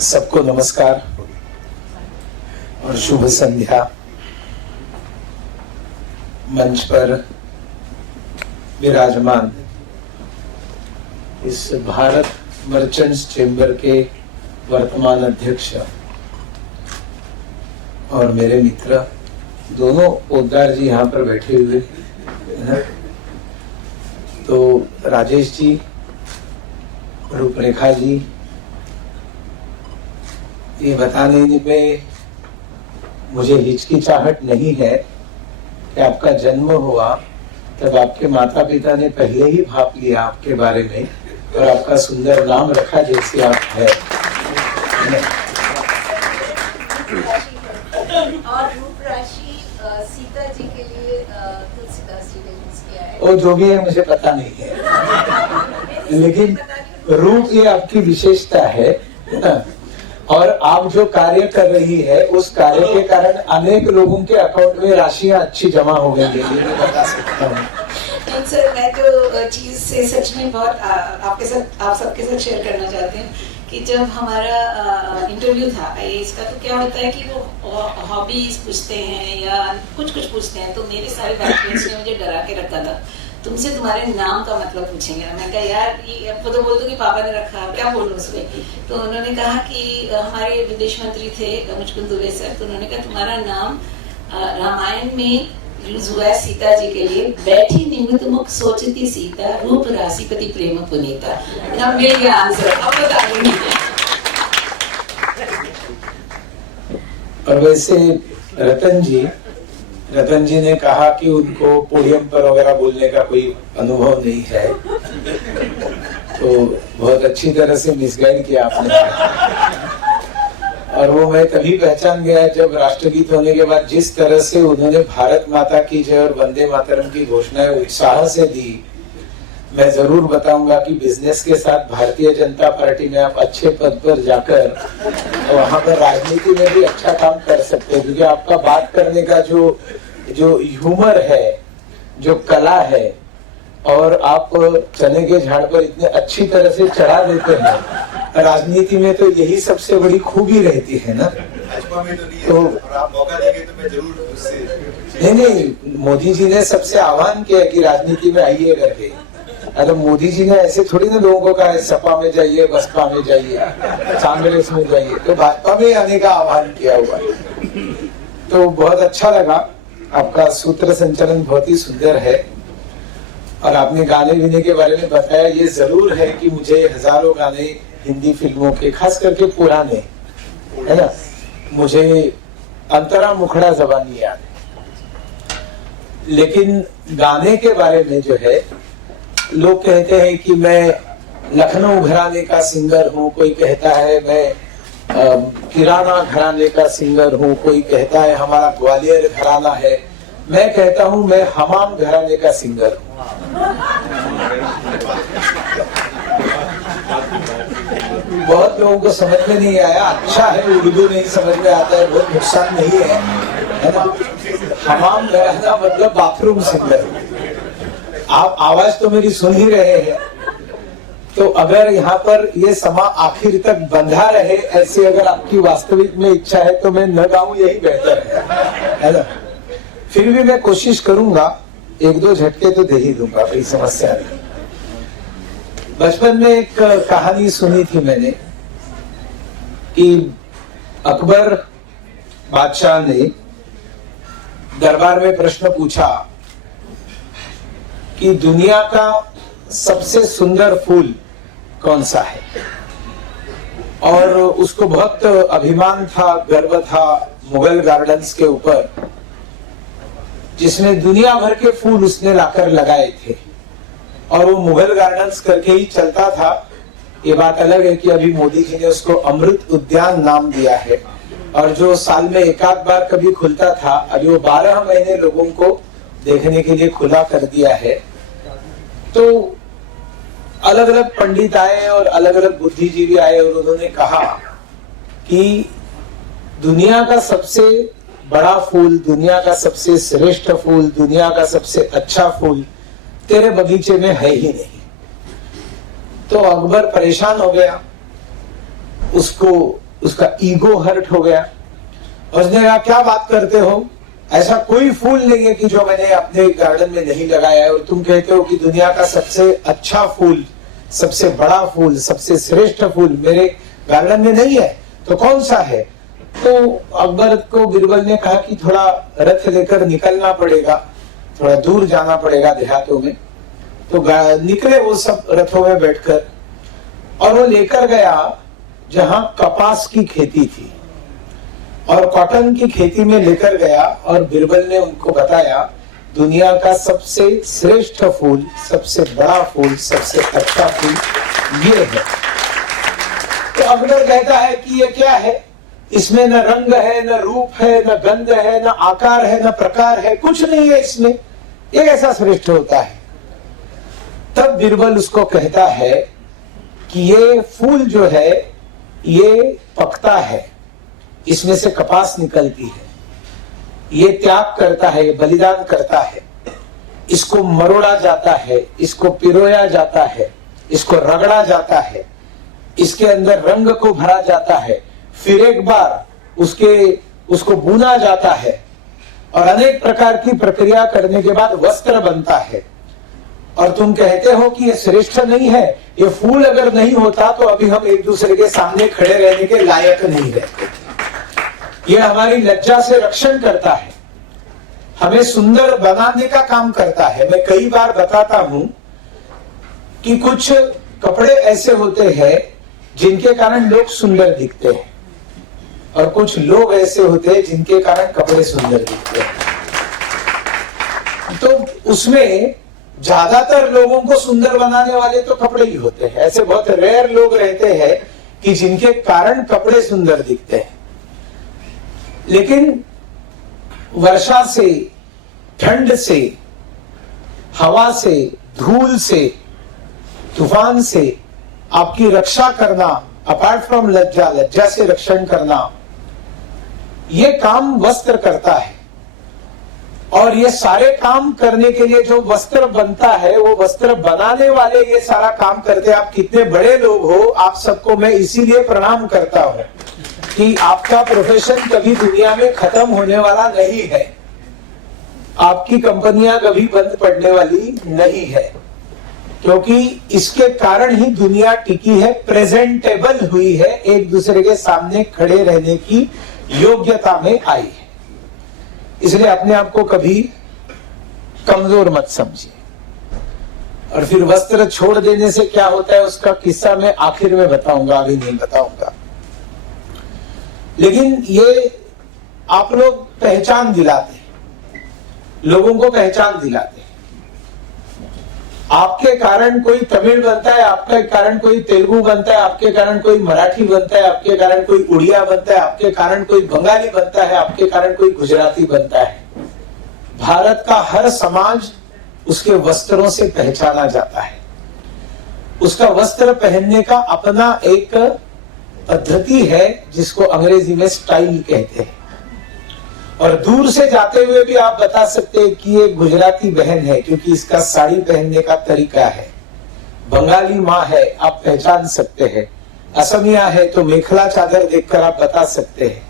सबको नमस्कार और शुभ संध्या। मंच पर विराजमान इस भारत मर्चेंट्स चेंबर के वर्तमान अध्यक्ष और मेरे मित्र दोनों पोद्दार जी यहाँ पर बैठे हुए हैं। तो राजेश जी, रूपरेखा जी, ये बताने में मुझे हिचकिचाहट नहीं है कि आपका जन्म हुआ तब आपके माता पिता ने पहले ही भाप लिया आपके बारे में और आपका सुंदर नाम रखा जैसे आप है। और रूप राशि सीता जी के लिए तुलसीदास जी ने यूज किया है। वो जो भी है मुझे पता नहीं है, लेकिन रूप ये आपकी विशेषता है ना? और आप जो कार्य कर रही है उस कार्य के कारण अनेक लोगों के अकाउंट में राशियां अच्छी जमा हो गई है, ये मैं बता सकता हूँ। सर, मैं तो चीज से सच में बहुत आपके साथ, आप सबके साथ शेयर करना चाहती हूँ कि जब हमारा इंटरव्यू था आईएएस का, तो क्या होता है कि वो हॉबीज पूछते हैं या कुछ पूछते हैं। तो मेरे सारे बैचमेट्स ने मुझे डरा के रखा था, तुमसे तुम्हारे नाम का मतलब पूछेंगे। मैं कहा यार ये आपको तो बोल दो कि पापा ने रखा, क्या बोलूं उसमें। तो उन्होंने कहा कि हमारे विदेश मंत्री थे मुचकुंद दुबे सर, तो उन्होंने कहा तुम्हारा नाम रामायण में यूज हुआ है सीता जी के लिए। बैठी निमित मुख सोचती सीता, रूप राशिपति प्रेम पुनीता। ना मिल गया आंसर, अब बता देंगे। और वैसे रतन जी ने कहा कि उनको पोडियम पर वगैरह बोलने का कोई अनुभव नहीं है, तो बहुत अच्छी तरह से मिसगाइड किया आपने। और वो मैं तभी पहचान गया जब राष्ट्रगीत होने के बाद जिस तरह से उन्होंने भारत माता की जय और वंदे मातरम की घोषणाएं उत्साह से दी। मैं जरूर बताऊंगा कि बिजनेस के साथ भारतीय जनता पार्टी में आप अच्छे पद पर जाकर वहां पर राजनीति में भी अच्छा काम कर सकते हैं, क्योंकि आपका बात करने का जो ह्यूमर है, जो कला है, और आप चने के झाड़ पर इतने अच्छी तरह से चढ़ा देते हैं। राजनीति में तो यही सबसे बड़ी खूबी रहती है ना। तो आप मौका देंगे तो मैं जरूर उससे नहीं, मोदी जी ने सबसे आह्वान किया कि राजनीति में आइए करके। अरे मोदी जी ने ऐसे थोड़ी ना लोगों को कहा सपा में जाइए, बसपा में जाइए, कांग्रेस में जाइए, तो भाजपा में आने का आह्वान किया हुआ है। तो बहुत अच्छा लगा, आपका सूत्र संचालन बहुत ही सुंदर है। और आपने गाने विने के बारे में बताया, ये जरूर है कि मुझे हजारों गाने हिंदी फिल्मों के, खास करके पुराने, है ना, मुझे अंतरा मुखड़ा जबानी याद है। लेकिन गाने के बारे में जो है, लोग कहते हैं कि मैं लखनऊ घराने का सिंगर हूँ, कोई कहता है मैं किराना घराने का सिंगर हूँ, कोई कहता है हमारा ग्वालियर घराना है। मैं कहता हूँ मैं हमाम घराने का सिंगर हूँ। बहुत लोगों को समझ में नहीं आया, अच्छा है उर्दू नहीं समझ में आता है, बहुत नुकसान नहीं है ना। हमाम घराना मतलब बाथरूम सिंगर। आप आवाज तो मेरी सुन ही रहे हैं, तो अगर यहाँ पर ये समा आखिर तक बंधा रहे, ऐसी अगर आपकी वास्तविक में इच्छा है तो मैं न गाऊं, यही बेहतर है ना। फिर भी मैं कोशिश करूंगा, एक दो झटके तो दे ही दूंगा, कोई समस्या नहीं। बचपन में एक कहानी सुनी थी मैंने कि अकबर बादशाह ने दरबार में प्रश्न पूछा कि दुनिया का सबसे सुंदर फूल कौन सा है। और उसको बहुत अभिमान था, गर्व था मुगल गार्डन्स के ऊपर, जिसमें दुनिया भर के फूल उसने लाकर लगाए थे और वो मुगल गार्डन्स करके ही चलता था। ये बात अलग है कि अभी मोदी जी ने उसको अमृत उद्यान नाम दिया है, और जो साल में एक आध बार कभी खुलता था, अभी वो 12 महीने लोगों को देखने के लिए खुला कर दिया है। तो अलग अलग पंडित आए और अलग अलग बुद्धिजीवी आए और उन्होंने कहा कि दुनिया का सबसे बड़ा फूल, दुनिया का सबसे श्रेष्ठ फूल, दुनिया का सबसे अच्छा फूल तेरे बगीचे में है ही नहीं। तो अकबर परेशान हो गया, उसको उसका ईगो हर्ट हो गया। उसने कहा क्या बात करते हो, ऐसा कोई फूल नहीं है कि जो मैंने अपने गार्डन में नहीं लगाया है, और तुम कहते हो कि दुनिया का सबसे अच्छा फूल, सबसे बड़ा फूल, सबसे श्रेष्ठ फूल मेरे गार्डन में नहीं है, तो कौन सा है? तो अकबर को बीरबल ने कहा कि थोड़ा रथ लेकर निकलना पड़ेगा, थोड़ा दूर जाना पड़ेगा देहातों में। तो निकले वो सब रथों में बैठकर, और वो लेकर गया जहां कपास की खेती थी, और कॉटन की खेती में लेकर गया, और बीरबल ने उनको बताया दुनिया का सबसे श्रेष्ठ फूल, सबसे बड़ा फूल, सबसे अच्छा फूल ये है। तो अकबर कहता है कि ये क्या है, इसमें न रंग है, न रूप है, न गंध है, न आकार है, न प्रकार है, कुछ नहीं है इसमें, ये कैसा श्रेष्ठ होता है? तब बीरबल उसको कहता है कि ये फूल जो है ये पकता है, इसमें से कपास निकलती है, ये त्याग करता है, बलिदान करता है, इसको मरोड़ा जाता है, इसको पिरोया जाता है, इसको रगड़ा जाता है, इसके अंदर रंग को भरा जाता है, फिर एक बार उसको बुना जाता है, और अनेक प्रकार की प्रक्रिया करने के बाद वस्त्र बनता है। और तुम कहते हो कि ये श्रेष्ठ नहीं है, ये फूल अगर नहीं होता तो अभी हम एक दूसरे के सामने खड़े रहने के लायक नहीं रहते। ये हमारी लज्जा से रक्षण करता है, हमें सुंदर बनाने का काम करता है। मैं कई बार बताता हूं कि कुछ कपड़े ऐसे होते हैं जिनके कारण लोग सुंदर दिखते हैं, और कुछ लोग ऐसे होते हैं जिनके कारण कपड़े सुंदर दिखते हैं। तो उसमें ज्यादातर लोगों को सुंदर बनाने वाले तो कपड़े ही होते हैं। ऐसे बहुत रेयर लोग रहते हैं कि जिनके कारण कपड़े सुंदर दिखते हैं। लेकिन वर्षा से, ठंड से, हवा से, धूल से, तूफान से आपकी रक्षा करना, अपार्ट फ्रॉम लज्जा, लज्जा से रक्षण करना, ये काम वस्त्र करता है। और ये सारे काम करने के लिए जो वस्त्र बनता है, वो वस्त्र बनाने वाले ये सारा काम करते हैं। आप कितने बड़े लोग हो, आप सबको मैं इसीलिए प्रणाम करता हूं कि आपका प्रोफेशन कभी दुनिया में खत्म होने वाला नहीं है, आपकी कंपनियां कभी बंद पड़ने वाली नहीं है, क्योंकि इसके कारण ही दुनिया टिकी है, प्रेजेंटेबल हुई है, एक दूसरे के सामने खड़े रहने की योग्यता में आई है। इसलिए अपने आप को कभी कमजोर मत समझिए। और फिर वस्त्र छोड़ देने से क्या होता है उसका किस्सा मैं आखिर में बताऊंगा, अभी नहीं बताऊंगा। लेकिन ये आप लोग पहचान दिलाते हैं, लोगों को पहचान दिलाते हैं। आपके कारण कोई तमिल बनता है, आपके कारण कोई तेलुगु बनता है, आपके कारण कोई मराठी बनता है, आपके कारण कोई उड़िया बनता है, आपके कारण कोई बंगाली बनता है, आपके कारण कोई गुजराती बनता है। भारत का हर समाज उसके वस्त्रों से पहचाना जाता है। उसका वस्त्र पहनने का अपना एक पद्धति है जिसको अंग्रेजी में स्टाइल कहते हैं। और दूर से जाते हुए भी आप बता सकते हैं कि ये गुजराती बहन है, क्योंकि इसका साड़ी पहनने का तरीका है। बंगाली माँ है, आप पहचान सकते हैं। असमिया है तो मेखला चादर देखकर आप बता सकते हैं।